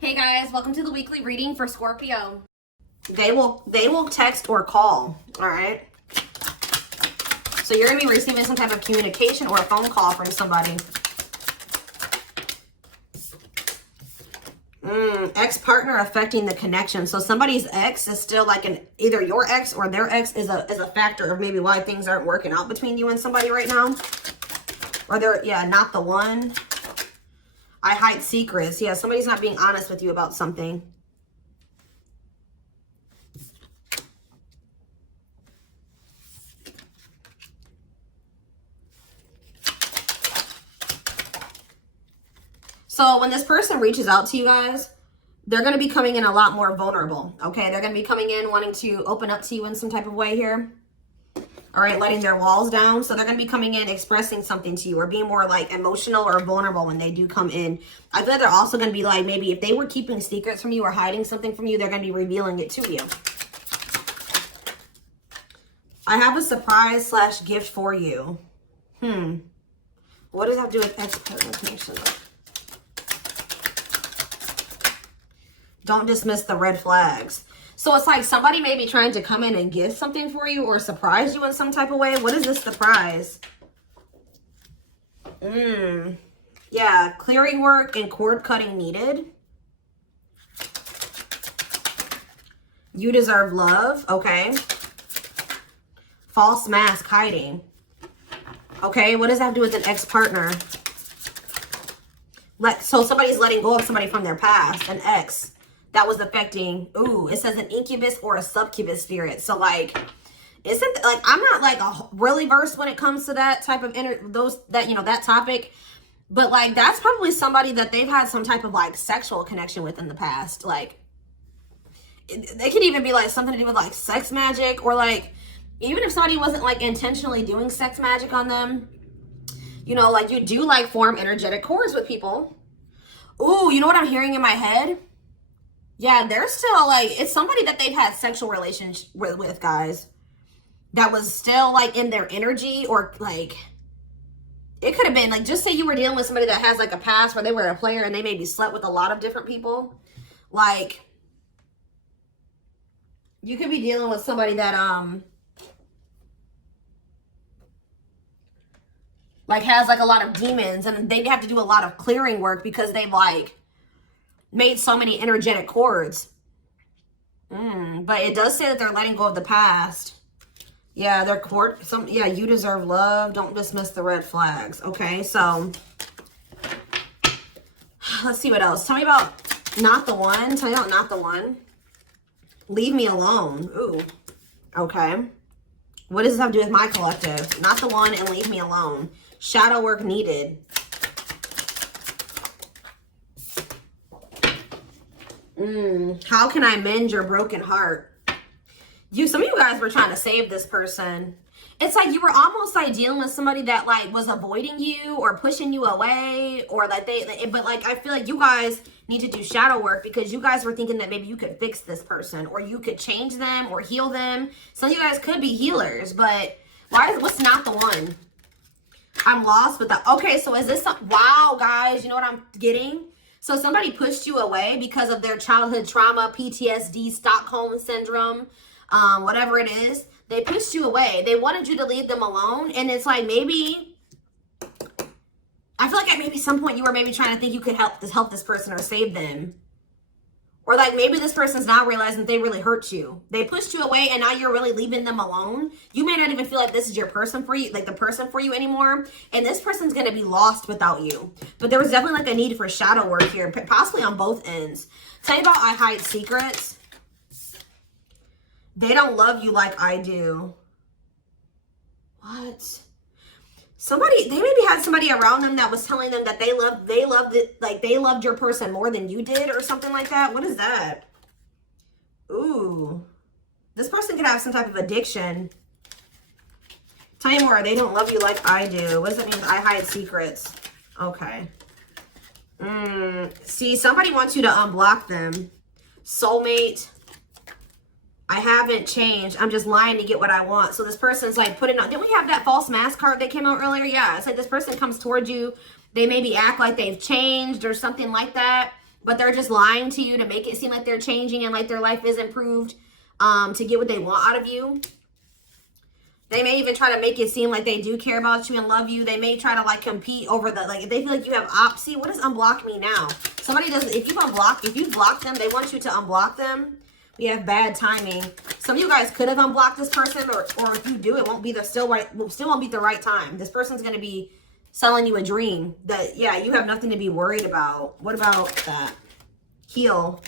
Hey guys, welcome to the weekly reading for Scorpio. They will text or call, all right? So you're going to be receiving some type of communication or a phone call from somebody. Ex-partner affecting the connection. So somebody's ex is still like either your ex or their ex is a factor of maybe why things aren't working out between you and somebody right now. Or they're, yeah, not the one. I hide secrets. Yeah, somebody's not being honest with you about something. So when this person reaches out to you guys, they're going to be coming in a lot more vulnerable, okay? They're going to be coming in wanting to open up to you in some type of way here. All right, letting their walls down. So they're going to be coming in expressing something to you or being more like emotional or vulnerable when they do come in. I feel like they're also going to be like, maybe if they were keeping secrets from you or hiding something from you, they're going to be revealing it to you. I have a surprise / gift for you. What does that have to do with ex-partner connection? Don't dismiss the red flags. So it's like somebody may be trying to come in and give something for you or surprise you in some type of way. What is this surprise? Yeah, clearing work and cord cutting needed. You deserve love. Okay. False mask hiding. Okay, what does that have to do with an ex-partner? So somebody's letting go of somebody from their past, an ex. That was affecting, it says an incubus or a succubus spirit. So like, isn't like, I'm not like really versed when it comes to that type of that topic, but like, that's probably somebody that they've had some type of like sexual connection with in the past. Like, they could even be like something to do with like sex magic, or like, even if somebody wasn't like intentionally doing sex magic on them, you know, like you do like form energetic cords with people. Ooh, you know what I'm hearing in my head? Yeah, they're still like, it's somebody that they've had sexual relations with, guys. That was still like in their energy, or like, it could have been like, just say you were dealing with somebody that has like a past where they were a player and they maybe slept with a lot of different people. Like, you could be dealing with somebody that, like has like a lot of demons, and they have to do a lot of clearing work because they've like made so many energetic cords. But it does say that they're letting go of the past. Yeah, their you deserve love. Don't dismiss the red flags. Okay, so let's see what else. Tell me about not the one. Tell me about not the one. Leave me alone. Ooh, okay. What does this have to do with my collective? Not the one and leave me alone. Shadow work needed. How can I mend your broken heart? Some of you guys were trying to save this person. It's like you were almost like dealing with somebody that like was avoiding you or pushing you away, or like but like I feel like you guys need to do shadow work because you guys were thinking that maybe you could fix this person or you could change them or heal them. Some of you guys could be healers, but what's not the one? I'm lost with that. Okay, so is this wow, guys, you know what I'm getting? So somebody pushed you away because of their childhood trauma, PTSD, Stockholm syndrome, whatever it is. They pushed you away. They wanted you to leave them alone. And it's like, maybe, I feel like at maybe some point you were maybe trying to think you could help this person or save them. Or like maybe this person's now realizing that they really hurt you. They pushed you away and now you're really leaving them alone. You may not even feel like this is your person for you, like the person for you anymore. And this person's going to be lost without you. But there was definitely like a need for shadow work here, possibly on both ends. Tell you about I hide secrets. They don't love you like I do. What? They maybe had somebody around them that was telling them that they loved your person more than you did or something like that. What is that? Ooh. This person could have some type of addiction. Tell me more. They don't love you like I do. What does that mean? I hide secrets. Okay. See, somebody wants you to unblock them. Soulmate. I haven't changed. I'm just lying to get what I want. So this person's like putting on, didn't we have that false mask card that came out earlier? Yeah, it's like this person comes towards you. They maybe act like they've changed or something like that. but they're just lying to you to make it seem like they're changing and like their life is improved to get what they want out of you. They may even try to make it seem like they do care about you and love you. They may try to like compete over the, like if they feel like you have opposite. What does unblock me now? Somebody does, if you block them, they want you to unblock them. We have bad timing. Some of you guys could have unblocked this person, or if you do, it won't be the still won't be the right time. This person's gonna be selling you a dream that, yeah, you have nothing to be worried about. What about that? Heal.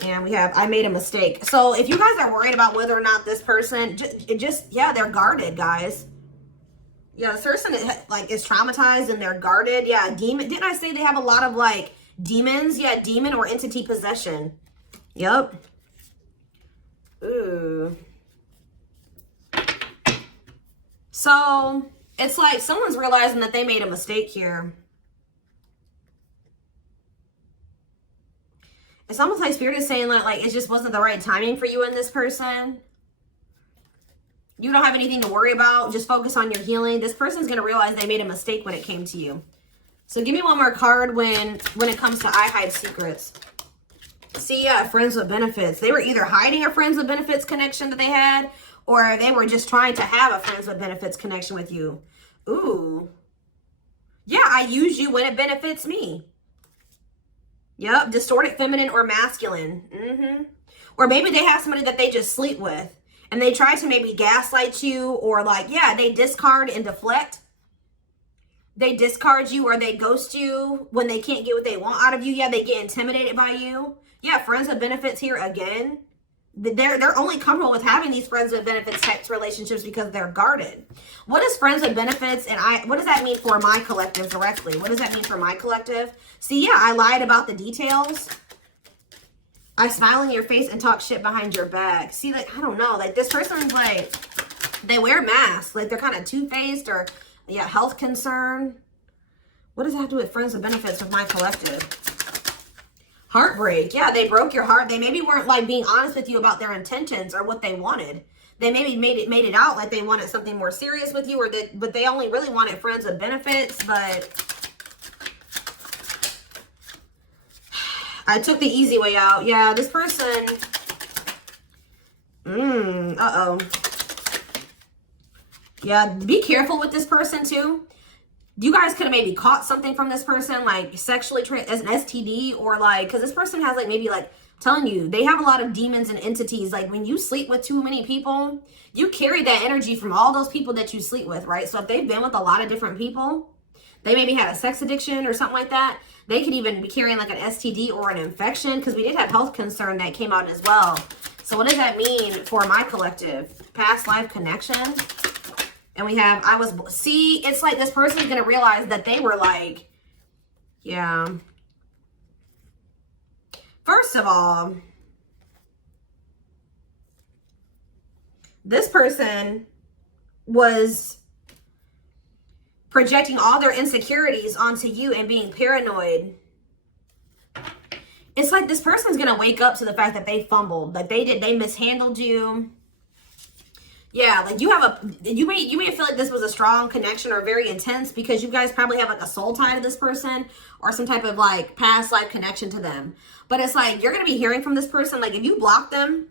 And we have, I made a mistake. So if you guys are worried about whether or not this person, yeah, they're guarded, guys. Yeah, this person is traumatized and they're guarded. Yeah, demon. Didn't I say they have a lot of like demons? Yeah, demon or entity possession. Yep. Ooh. So it's like someone's realizing that they made a mistake here. It's almost like Spirit is saying like it just wasn't the right timing for you and this person. You don't have anything to worry about. Just focus on your healing. This person's going to realize they made a mistake when it came to you. So give me one more card when it comes to I hide secrets. See, yeah, friends with benefits. They were either hiding a friends with benefits connection that they had, or they were just trying to have a friends with benefits connection with you. Ooh. Yeah, I use you when it benefits me. Yep, distorted feminine or masculine. Or maybe they have somebody that they just sleep with and they try to maybe gaslight you, or like, yeah, they discard and deflect. They discard you or they ghost you when they can't get what they want out of you. Yeah, they get intimidated by you. Yeah, friends with benefits here again. They're only comfortable with having these friends with benefits types relationships because they're guarded. What is friends with benefits, and what does that mean for my collective directly? What does that mean for my collective? See, yeah, I lied about the details. I smile in your face and talk shit behind your back. See, like, I don't know, like this person's like, they wear masks, like they're kind of two-faced, or yeah, health concern. What does that have to do with friends with benefits with my collective? Heartbreak. Yeah, they broke your heart. They maybe weren't like being honest with you about their intentions or what they wanted. They maybe made it out like they wanted something more serious with you, or but they only really wanted friends with benefits. But I took the easy way out. Yeah, this person. Uh-oh. Yeah, be careful with this person too. You guys could have maybe caught something from this person, like sexually as an STD, or like, because this person has like maybe like telling you they have a lot of demons and entities. Like when you sleep with too many people, you carry that energy from all those people that you sleep with, right? So if they've been with a lot of different people, they maybe had a sex addiction or something like that. They could even be carrying like an STD or an infection, because we did have health concern that came out as well. So what does that mean for my collective? Past life connection. And we have, see, it's like this person's going to realize that they were like, yeah. First of all, this person was projecting all their insecurities onto you and being paranoid. It's like this person's going to wake up to the fact that they fumbled, like they mishandled you. Yeah, like you may feel like this was a strong connection or very intense because you guys probably have like a soul tie to this person or some type of like past life connection to them. But it's like you're going to be hearing from this person. Like if you block them,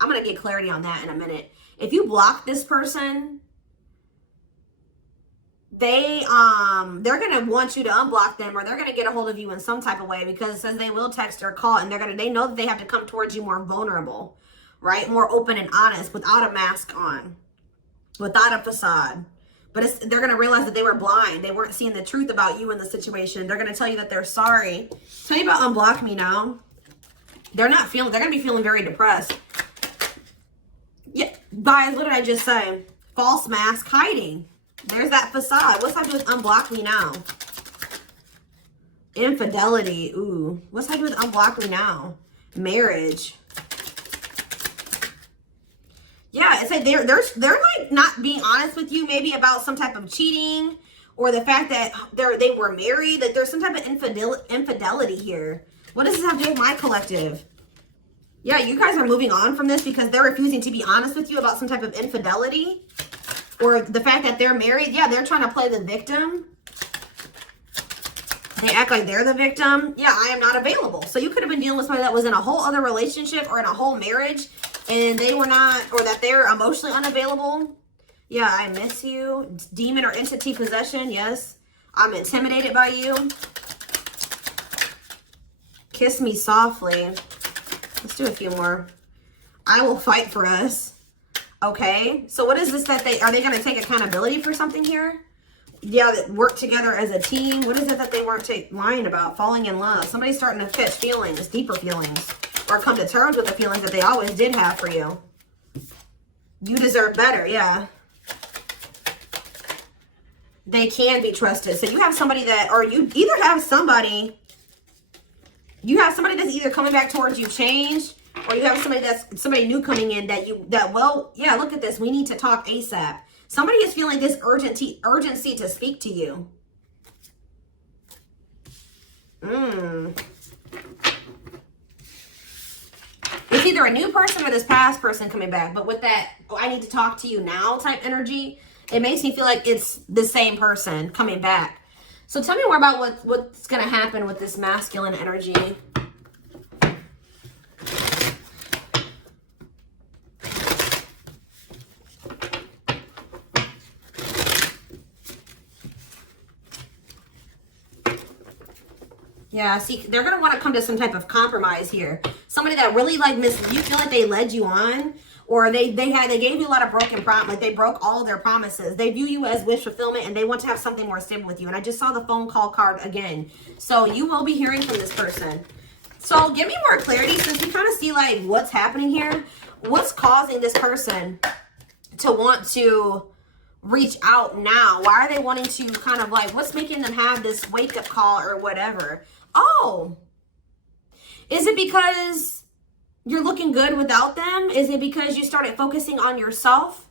I'm going to get clarity on that in a minute. If you block this person, they're going to want you to unblock them, or they're going to get a hold of you in some type of way, because it says they will text or call, and they know that they have to come towards you more vulnerable. Right? More open and honest, without a mask on, without a facade. But they're going to realize that they were blind. They weren't seeing the truth about you in the situation. They're going to tell you that they're sorry. Tell you about unblock me now. They're going to be feeling very depressed. Yeah, guys, what did I just say? False mask hiding. There's that facade. What's that do with unblock me now? Infidelity. Ooh. What's that do with unblock me now? Marriage. Yeah, it's like they're like not being honest with you, maybe about some type of cheating, or the fact that they were married. Like there's some type of infidelity here. What does this have to do with my collective? Yeah, you guys are moving on from this because they're refusing to be honest with you about some type of infidelity, or the fact that they're married. Yeah, they're trying to play the victim. They act like they're the victim. Yeah, I am not available. So you could have been dealing with somebody that was in a whole other relationship or in a whole marriage and they were not, or that they're emotionally unavailable. Yeah, I miss you. Demon or entity possession. Yes. I'm intimidated by you. Kiss me softly. Let's do a few more. I will fight for us. Okay. So what is this that are they going to take accountability for something here? Yeah, that work together as a team. What is it that they weren't lying about? Falling in love. Somebody's starting to catch feelings, deeper feelings, or come to terms with the feelings that they always did have for you. You deserve better. Yeah. They can be trusted. So you have somebody that, or you either have somebody, that's either coming back towards you changed, or you have somebody new coming in well, yeah, look at this. We need to talk ASAP. Somebody is feeling this urgency to speak to you. It's either a new person or this past person coming back. But with that, oh, I need to talk to you now type energy, it makes me feel like it's the same person coming back. So tell me more about what's going to happen with this masculine energy. Yeah, see, they're going to want to come to some type of compromise here. Somebody that really you feel like they led you on, or they gave you a lot of broken promises. Like they broke all of their promises. They view you as wish fulfillment and they want to have something more stable with you. And I just saw the phone call card again. So you will be hearing from this person. So give me more clarity since we kind of see like what's happening here. What's causing this person to want to reach out now? Why are they wanting to kind of like, what's making them have this wake up call or whatever? Oh, is it because you're looking good without them? Is it because you started focusing on yourself?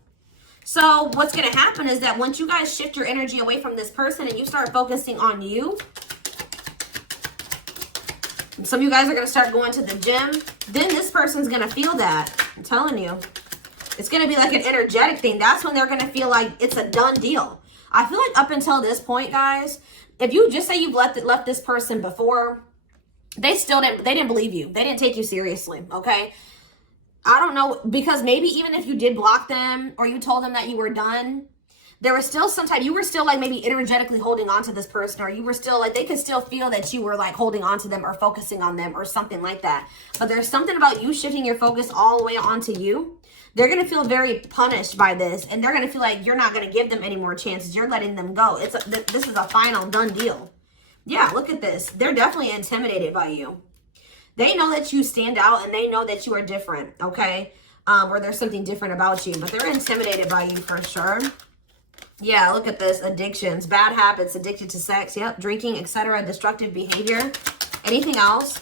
So what's going to happen is that once you guys shift your energy away from this person and you start focusing on you, and some of you guys are going to start going to the gym, then this person's going to feel that. I'm telling you. It's going to be like an energetic thing. That's when they're going to feel like it's a done deal. I feel like up until this point, guys, if you just say you've left this person before, they didn't believe you. They didn't take you seriously, okay? I don't know, because maybe even if you did block them or you told them that you were done, there was still you were still like maybe energetically holding on to this person, or you were still like, they could still feel that you were like holding on to them or focusing on them or something like that. But there's something about you shifting your focus all the way onto you. They're going to feel very punished by this, and they're going to feel like you're not going to give them any more chances. You're letting them go. This is a final done deal. Yeah, look at this. They're definitely intimidated by you. They know that you stand out, and they know that you are different, okay? Or there's something different about you, but they're intimidated by you for sure. Yeah, look at this. Addictions, bad habits, addicted to sex, yep, drinking, etc., destructive behavior. Anything else?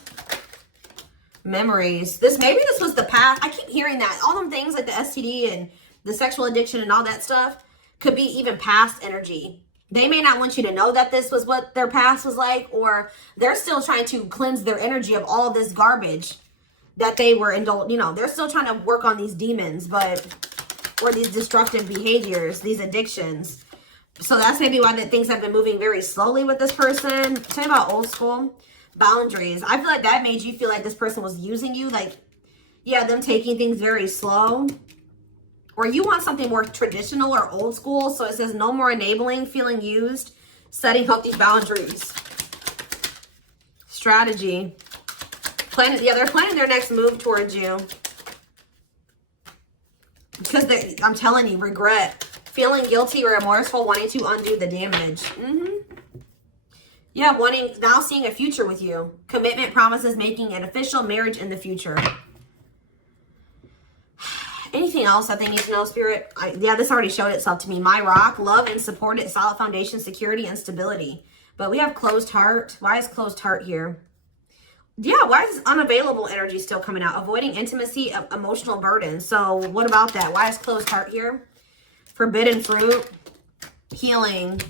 Memories. Maybe this was the past. I keep hearing that. All them things like the STD and the sexual addiction and all that stuff could be even past energy. They may not want you to know that this was what their past was like, or they're still trying to cleanse their energy of all this garbage that they were indulged. You know, they're still trying to work on these demons, or these destructive behaviors, these addictions. So that's maybe why things have been moving very slowly with this person. Tell me about old school. Boundaries. I feel like that made you feel like this person was using you. Like, yeah, them taking things very slow. Or you want something more traditional or old school. So it says no more enabling, feeling used, setting healthy boundaries. Strategy. They're planning their next move towards you. Because I'm telling you, regret. Feeling guilty or remorseful, wanting to undo the damage. Yeah, now seeing a future with you. Commitment, promises, making an official marriage in the future. Anything else that they need to know, Spirit? Yeah, this already showed itself to me. My rock, love and supported, solid foundation, security, and stability. But we have closed heart. Why is closed heart here? Yeah, why is this unavailable energy still coming out? Avoiding intimacy, emotional burden. So what about that? Why is closed heart here? Forbidden fruit, healing.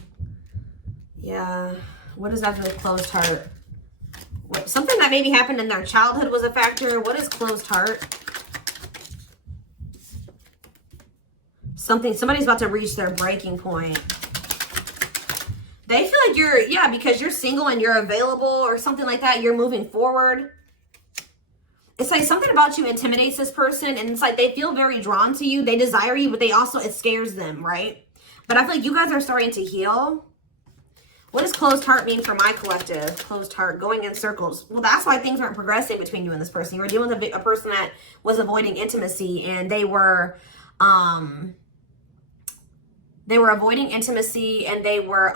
Yeah. What does that do with closed heart? Something that maybe happened in their childhood was a factor. What is closed heart? Somebody's about to reach their breaking point. They feel like you're, yeah, because you're single and you're available or something like that. You're moving forward. It's like something about you intimidates this person, and it's like they feel very drawn to you. They desire you, but they also, it scares them, right? But I feel like you guys are starting to heal. What does closed heart mean for my collective? Closed heart, going in circles. Well, that's why things weren't progressing between you and this person. You were dealing with a person that was avoiding intimacy, and they were avoiding intimacy, and they were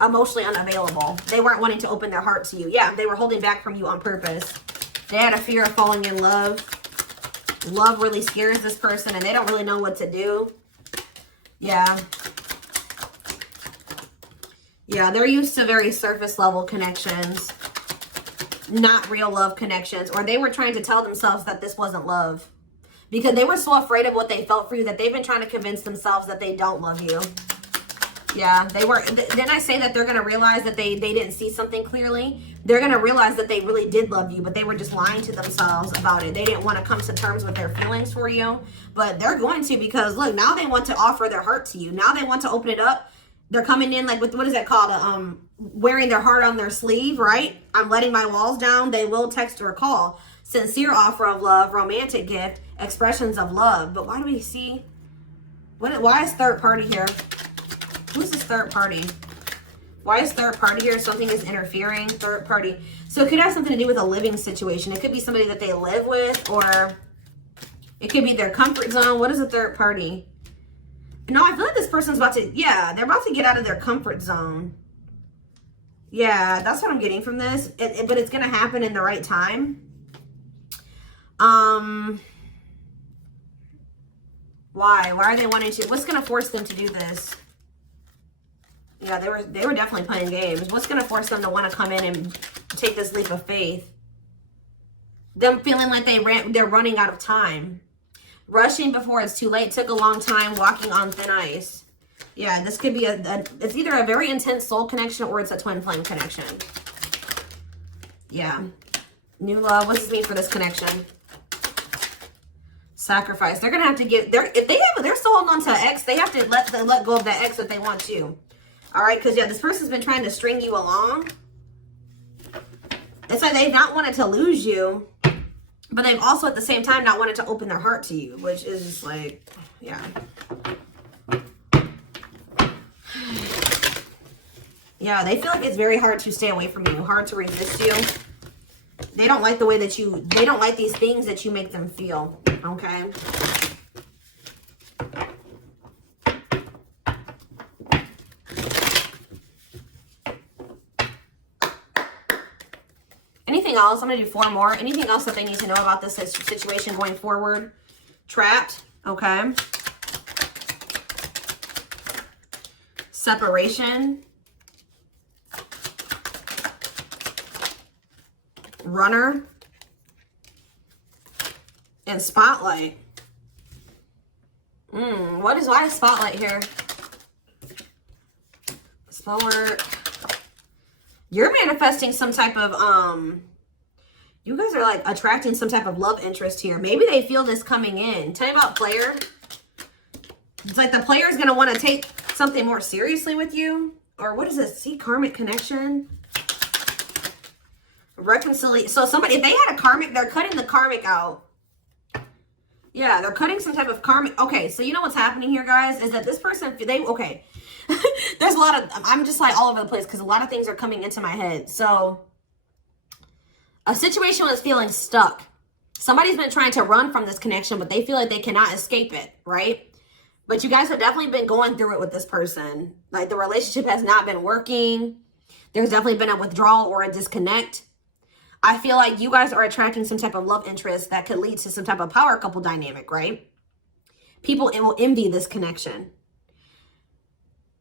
emotionally unavailable. They weren't wanting to open their heart to you. Yeah, they were holding back from you on purpose. They had a fear of falling in love. Love really scares this person, and they don't really know what to do. Yeah. Yeah, they're used to very surface level connections, not real love connections, or they were trying to tell themselves that this wasn't love because they were so afraid of what they felt for you that they've been trying to convince themselves that they don't love you. Yeah, they were. Then I say that they're going to realize that they didn't see something clearly. They're going to realize that they really did love you, but they were just lying to themselves about it. They didn't want to come to terms with their feelings for you, but they're going to, because look, now they want to offer their heart to you. Now they want to open it up. They're coming in like with, what is that called? Wearing their heart on their sleeve, right? I'm letting my walls down. They will text or call. Sincere offer of love, romantic gift, expressions of love. But why do we see? Why is third party here? Who's this third party? Why is third party here? Something is interfering. Third party. So it could have something to do with a living situation. It could be somebody that they live with, or it could be their comfort zone. What is a third party? No, I feel like this person's about to, yeah, they're about to get out of their comfort zone. Yeah, that's what I'm getting from this. But it's going to happen in the right time. Why? Why are they wanting to? What's going to force them to do this? Yeah, they were definitely playing games. What's going to force them to want to come in and take this leap of faith? Them feeling like they're running out of time. Rushing before it's too late. Took a long time. Walking on thin ice. Yeah, this could be it's either a very intense soul connection or it's a twin flame connection. Yeah. New love. What does this mean for this connection? Sacrifice. They're gonna have to give. If they're still holding on to an ex, they have to let go of that ex if they want to. All right, because yeah, this person's been trying to string you along. It's like they've not wanted to lose you, but they've also at the same time not wanted to open their heart to you, which is just like, yeah. Yeah, they feel like it's very hard to stay away from you, hard to resist you. They don't like the way that they don't like these things that you make them feel, okay? Anything else? I'm going to do 4 more. Anything else that they need to know about this situation going forward? Trapped, okay? Separation. Runner. And spotlight. Why is spotlight here? Spell work. You're manifesting some type of, you guys are like attracting some type of love interest here. Maybe they feel this coming in. Tell me about player. It's like the player is going to want to take something more seriously with you. Or what is this? See, karmic connection. Reconciliation. So somebody, if they had a karmic, they're cutting the karmic out. Yeah, they're cutting some type of karmic. Okay, so you know what's happening here, guys, is that this person, okay. There's a lot of, I'm just like all over the place because a lot of things are coming into my head. So a situation was feeling stuck. Somebody's been trying to run from this connection, but they feel like they cannot escape it, right? But you guys have definitely been going through it with this person. Like the relationship has not been working. There's definitely been a withdrawal or a disconnect. I feel like you guys are attracting some type of love interest that could lead to some type of power couple dynamic, right? People will envy this connection.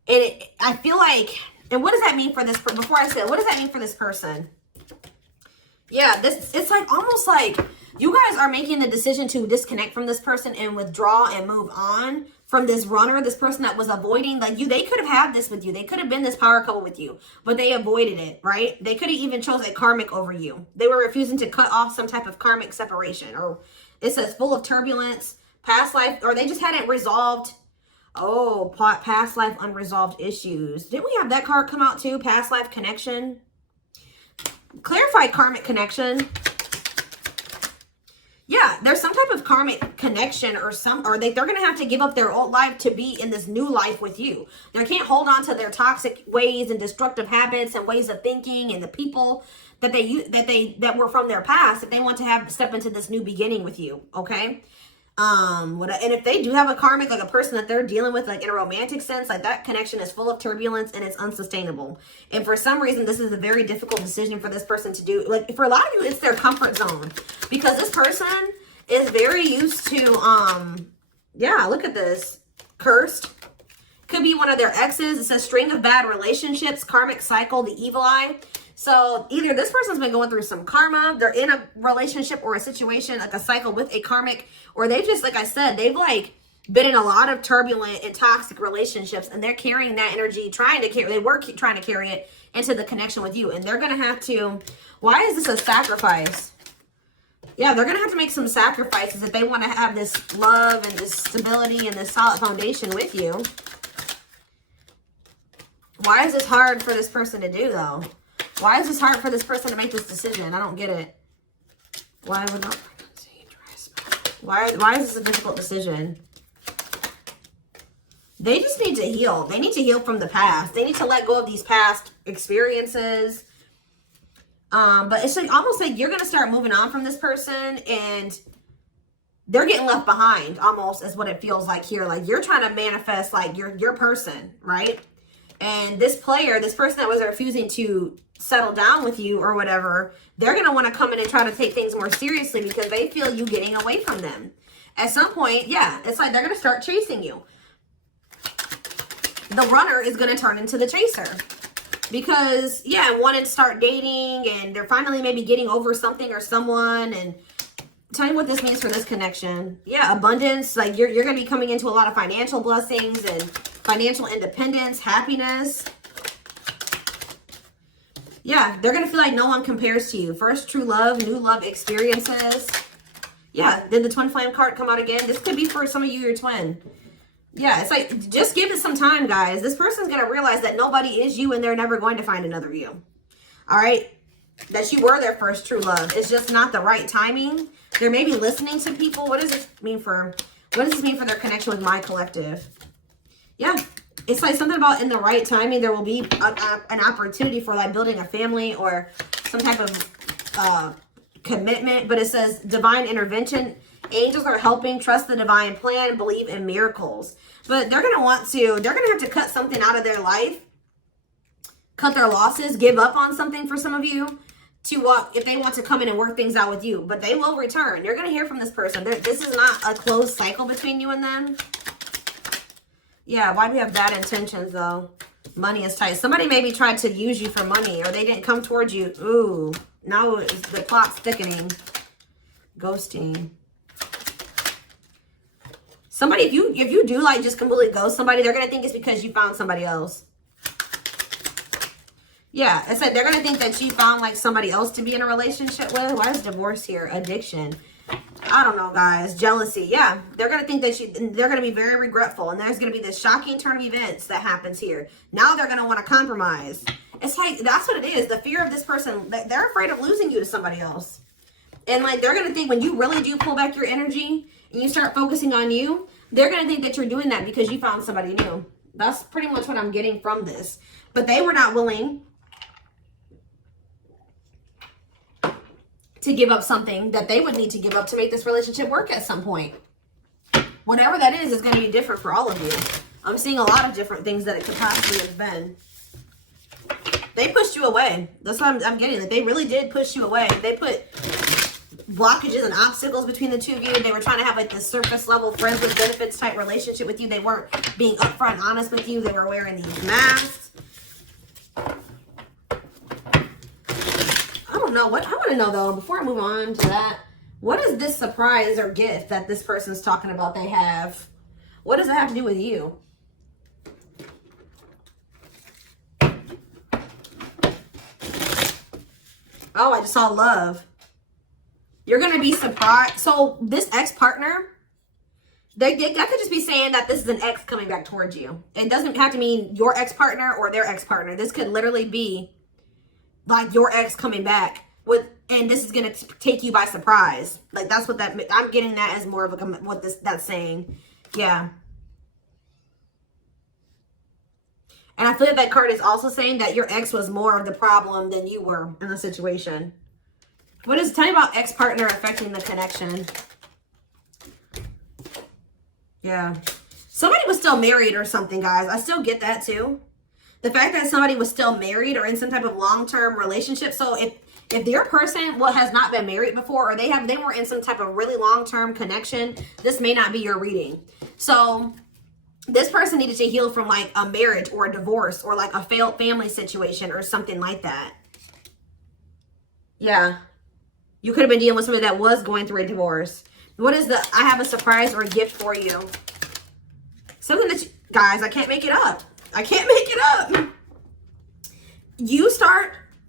And I feel like, and what does that mean for this, before I say, what does that mean for this person? Yeah, it's like almost like you guys are making the decision to disconnect from this person and withdraw and move on from this runner, this person that was avoiding, like they could have had this with you. They could have been this power couple with you, but they avoided it, right? They could have even chose a karmic over you. They were refusing to cut off some type of karmic separation, or it says full of turbulence, past life, or they just hadn't resolved Oh, past life unresolved issues. Didn't we have that card come out too? Past life connection. Clarify karmic connection. Yeah, there's some type of karmic connection or they're going to have to give up their old life to be in this new life with you. They can't hold on to their toxic ways and destructive habits and ways of thinking and the people that were from their past if they want to step into this new beginning with you, okay? And if they do have a karmic, like a person that they're dealing with, like in a romantic sense, like that connection is full of turbulence and it's unsustainable. And for some reason, this is a very difficult decision for this person to do. Like for a lot of you, it's their comfort zone because this person is very used to, yeah, look at this. Cursed. Could be one of their exes. It says string of bad relationships, karmic cycle, the evil eye. So either this person's been going through some karma, they're in a relationship or a situation, like a cycle with a karmic, or they've just, like I said, they've like been in a lot of turbulent and toxic relationships and they're carrying that energy, trying to carry it into the connection with you. And they're going to have to, why is this a sacrifice? Yeah, they're going to have to make some sacrifices if they want to have this love and this stability and this solid foundation with you. Why is this hard for this person to do though? Why is this hard for this person to make this decision? I don't get it. Why would not pregnancy, why is this a difficult decision? They just need to heal. They need to heal from the past. They need to let go of these past experiences. But it's like almost like you're going to start moving on from this person and they're getting left behind almost is what it feels like here. Like you're trying to manifest like your person, right? And this person that was refusing to settle down with you or whatever, they're going to want to come in and try to take things more seriously because they feel you getting away from them. At some point, yeah, it's like they're going to start chasing you. The runner is going to turn into the chaser. Because, yeah, want to start dating and they're finally maybe getting over something or someone. And tell me what this means for this connection. Yeah, abundance. Like you're going to be coming into a lot of financial blessings and financial independence, happiness. Yeah, they're going to feel like no one compares to you. First, true love, new love experiences. Yeah, did the twin flame card come out again? This could be for some of you, your twin. Yeah, it's like, just give it some time, guys. This person's going to realize that nobody is you and they're never going to find another you. All right? That you were their first true love. It's just not the right timing. They're maybe listening to people. What does this mean for their connection with my collective? Yeah, it's like something about in the right timing, there will be an opportunity for like building a family or some type of commitment. But it says divine intervention. Angels are helping, trust the divine plan, believe in miracles. But they're going to have to cut something out of their life, cut their losses, give up on something for some of you if they want to come in and work things out with you. But they will return. You're going to hear from this person. This is not a closed cycle between you and them. Yeah, why do we have bad intentions though? Money is tight. Somebody maybe tried to use you for money or they didn't come towards you. Ooh, now the plot's thickening. Ghosting. Somebody, if you do like just completely ghost somebody, they're going to think it's because you found somebody else. Yeah, I said they're going to think that you found like somebody else to be in a relationship with. Why is divorce here? Addiction. I don't know, guys. Jealousy. Yeah, they're going to think that they're going to be very regretful. And there's going to be this shocking turn of events that happens here. Now they're going to want to compromise. It's like, that's what it is. The fear of this person, they're afraid of losing you to somebody else. And like, they're going to think when you really do pull back your energy and you start focusing on you, they're going to think that you're doing that because you found somebody new. That's pretty much what I'm getting from this. But they were not willing to give up something that they would need to give up to make this relationship work at some point. Whatever that is going to be different for all of you. I'm seeing a lot of different things that it could possibly have been. They pushed you away. That's what I'm getting. Like, they really did push you away. They put blockages and obstacles between the two of you. They were trying to have like this surface level friends with benefits type relationship with you. They weren't being upfront and honest with you. They were wearing these masks. I don't know what I want to know though, before I move on to that, what is this surprise or gift that this person's talking about they have? What does it have to do with you? Oh, I just saw love. You're going to be surprised. So this ex-partner, That could just be saying that this is an ex coming back towards you. It doesn't have to mean your ex-partner or their ex-partner. This could literally be like your ex coming back with, and this is going to take you by surprise. Like that's what that, I'm getting that as more of a, what that's saying. Yeah. And I feel like that card is also saying that your ex was more of the problem than you were in the situation. What is, tell me about ex-partner affecting the connection. Yeah. Somebody was still married or something, guys. I still get that too. The fact that somebody was still married or in some type of long-term relationship. So if their person has not been married before, or they were in some type of really long-term connection, this may not be your reading. So this person needed to heal from like a marriage or a divorce or like a failed family situation or something like that. Yeah. You could have been dealing with somebody that was going through a divorce. What is the, I have a surprise or a gift for you. Something that, guys, I can't make it up. I can't make it up.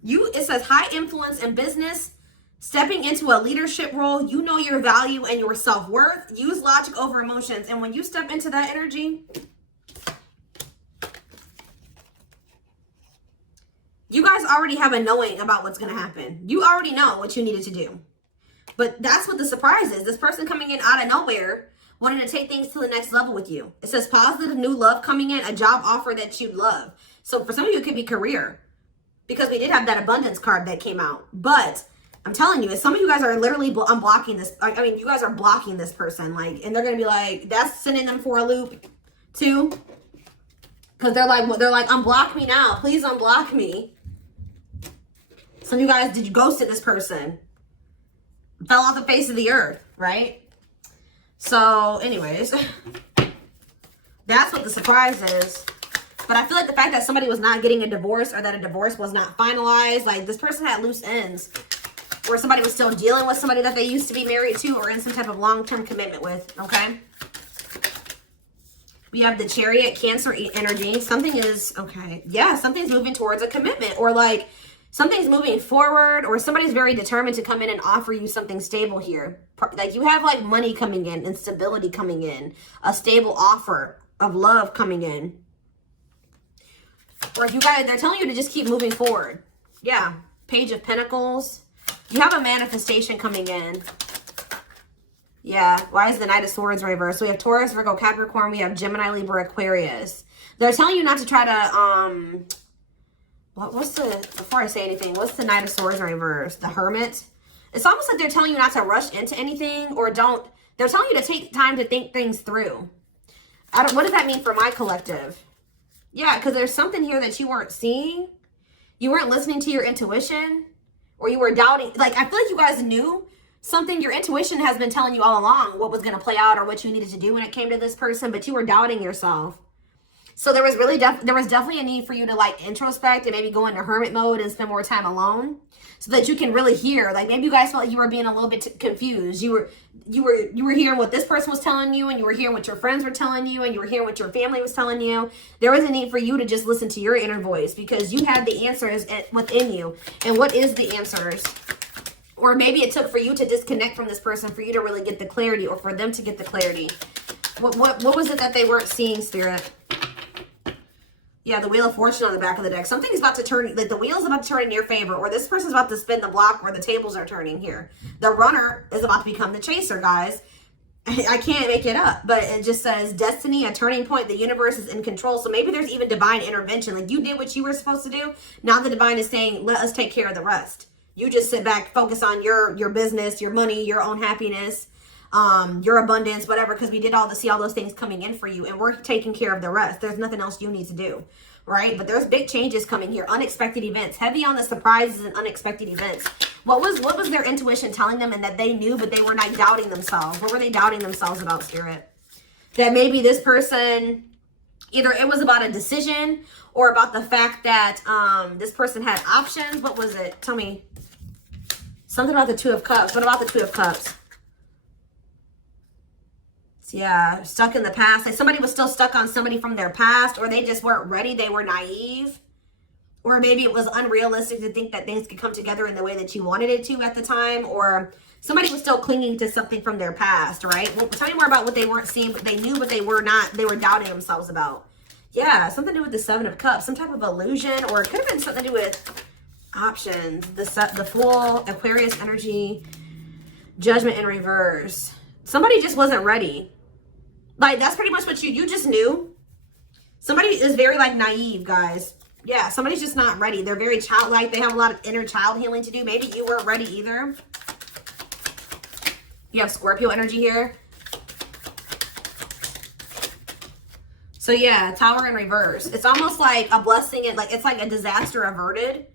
It says high influence in business, stepping into a leadership role. You know your value and your self-worth. Use logic over emotions. And when you step into that energy, you guys already have a knowing about what's going to happen. You already know what you needed to do. But that's what the surprise is. This person coming in out of nowhere, wanting to take things to the next level with you. It says positive new love coming in, a job offer that you love. So for some of you, it could be career, because we did have that abundance card that came out. But I'm telling you, some of you guys are literally unblocking this. I mean, you guys are blocking this person, like, and they're gonna be like, that's sending them for a loop too, because they're like, unblock me now, please unblock me. Some of you guys, did you ghosted this person? Fell off the face of the earth, right? So anyways, that's what the surprise is. But I feel like the fact that somebody was not getting a divorce, or that a divorce was not finalized, like this person had loose ends, or somebody was still dealing with somebody that they used to be married to or in some type of long-term commitment with, okay? We have the Chariot, Cancer energy. Something is, okay, yeah, something's moving towards a commitment, or like something's moving forward, or somebody's very determined to come in and offer you something stable here. Like you have like money coming in and stability coming in, a stable offer of love coming in. Or if you guys, they're telling you to just keep moving forward. Yeah, Page of Pentacles. You have a manifestation coming in. Yeah, why is the Knight of Swords reversed? So we have Taurus, Virgo, Capricorn. We have Gemini, Libra, Aquarius. They're telling you not to try to, before I say anything, what's the Knight of Swords reversed? The Hermit. It's almost like they're telling you not to rush into anything, or they're telling you to take time to think things through. What does that mean for my collective? Yeah, because there's something here that you weren't seeing. You weren't listening to your intuition, or you were doubting. Like, I feel like you guys knew something. Your intuition has been telling you all along what was going to play out or what you needed to do when it came to this person, but you were doubting yourself. So there was really there was definitely a need for you to like introspect and maybe go into hermit mode and spend more time alone, so that you can really hear. Like maybe you guys felt like you were being a little bit confused. You were hearing what this person was telling you, and you were hearing what your friends were telling you, and you were hearing what your family was telling you. There was a need for you to just listen to your inner voice, because you had the answers within you. And what is the answers? Or maybe it took for you to disconnect from this person for you to really get the clarity, or for them to get the clarity. What was it that they weren't seeing, Spirit? Yeah, the Wheel of Fortune on the back of the deck. Something's about to turn, like the wheel's about to turn in your favor, or this person's about to spin the block where the tables are turning here. The runner is about to become the chaser, guys. I can't make it up, but it just says destiny, a turning point. The universe is in control. So maybe there's even divine intervention. Like you did what you were supposed to do. Now the divine is saying, let us take care of the rest. You just sit back, focus on your business, your money, your own happiness, your abundance, whatever, because we did see all those things coming in for you, and we're taking care of the rest. There's nothing else you need to do, right? But there's big changes coming here, unexpected events, heavy on the surprises and unexpected events. What was their intuition telling them, and that they knew, but they were not doubting themselves? What were they doubting themselves about, Spirit? That maybe this person, either it was about a decision, or about the fact that this person had options. What was it? Tell me. Something about the Two of Cups. What about the Two of Cups? Yeah, stuck in the past. Like somebody was still stuck on somebody from their past, or they just weren't ready. They were naive. Or maybe it was unrealistic to think that things could come together in the way that you wanted it to at the time. Or somebody was still clinging to something from their past, right? Well, tell me more about what they weren't seeing, but they knew what they were not. They were doubting themselves about. Yeah, something to do with the Seven of Cups. Some type of illusion, or it could have been something to do with options. The Fool, Aquarius energy, Judgment in reverse. Somebody just wasn't ready. Like, that's pretty much what you just knew. Somebody is very, like, naive, guys. Yeah, somebody's just not ready. They're very childlike. They have a lot of inner child healing to do. Maybe you weren't ready either. You have Scorpio energy here. So yeah, Tower in reverse. It's almost like a blessing. It's like a disaster averted.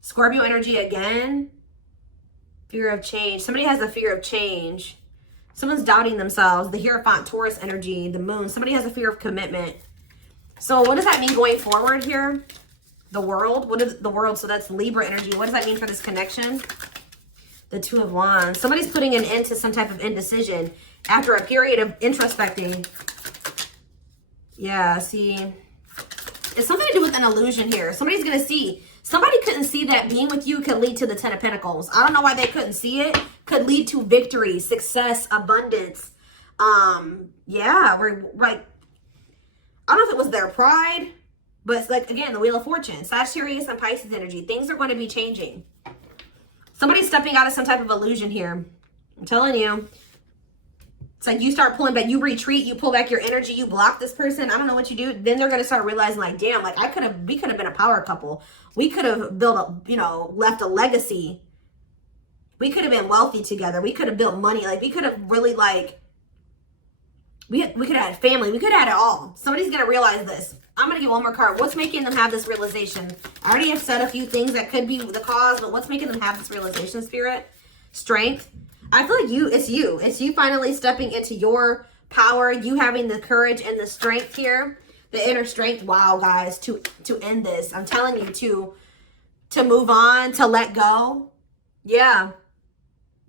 Scorpio energy again. Fear of change. Somebody has a fear of change. Someone's doubting themselves. The Hierophant, Taurus energy, the moon. Somebody has a fear of commitment. So what does that mean going forward here? The world. What is the world? So that's Libra energy. What does that mean for this connection? The Two of Wands. Somebody's putting an end to some type of indecision after a period of introspecting. Yeah, see. It's something to do with an illusion here. Somebody's going to see. Somebody couldn't see that being with you could lead to the Ten of Pentacles. I don't know why they couldn't see it. Could lead to victory, success, abundance. Yeah, we're like, I don't know if it was their pride, but it's like, again, the Wheel of Fortune. Sagittarius and Pisces energy. Things are going to be changing. Somebody's stepping out of some type of illusion here. I'm telling you. It's like you start pulling back, you retreat, you pull back your energy, you block this person. I don't know what you do. Then they're going to start realizing, like, damn, like we could have been a power couple. We could have built a, left a legacy. We could have been wealthy together. We could have built money. Like, we could have really, like, we could have had family. We could have had it all. Somebody's going to realize this. I'm going to get one more card. What's making them have this realization? I already have said a few things that could be the cause, but what's making them have this realization, Spirit? Strength. I feel like it's you. It's you finally stepping into your power. You having the courage and the strength here. The inner strength. Wow, guys, to end this. I'm telling you, to move on, to let go. Yeah.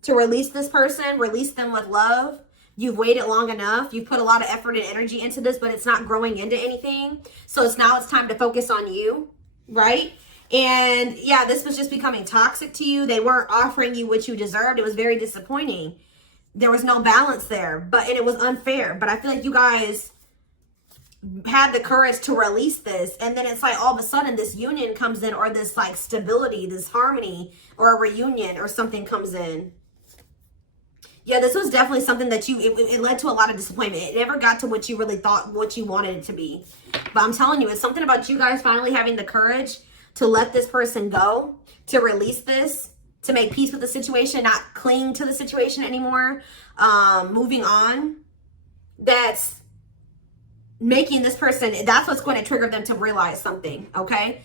To release this person, release them with love. You've waited long enough. You've put a lot of effort and energy into this, but it's not growing into anything. So it's time to focus on you, right? And yeah, this was just becoming toxic to you. They weren't offering you what you deserved. It was very disappointing. There was no balance there, and it was unfair. But I feel like you guys had the courage to release this. And then it's like all of a sudden this union comes in, or this like stability, this harmony, or a reunion or something comes in. Yeah, this was definitely something that it led to a lot of disappointment. It never got to what you really thought, what you wanted it to be. But I'm telling you, it's something about you guys finally having the courage to let this person go, to release this, to make peace with the situation, not cling to the situation anymore, moving on. That's making this person, that's what's going to trigger them to realize something, okay?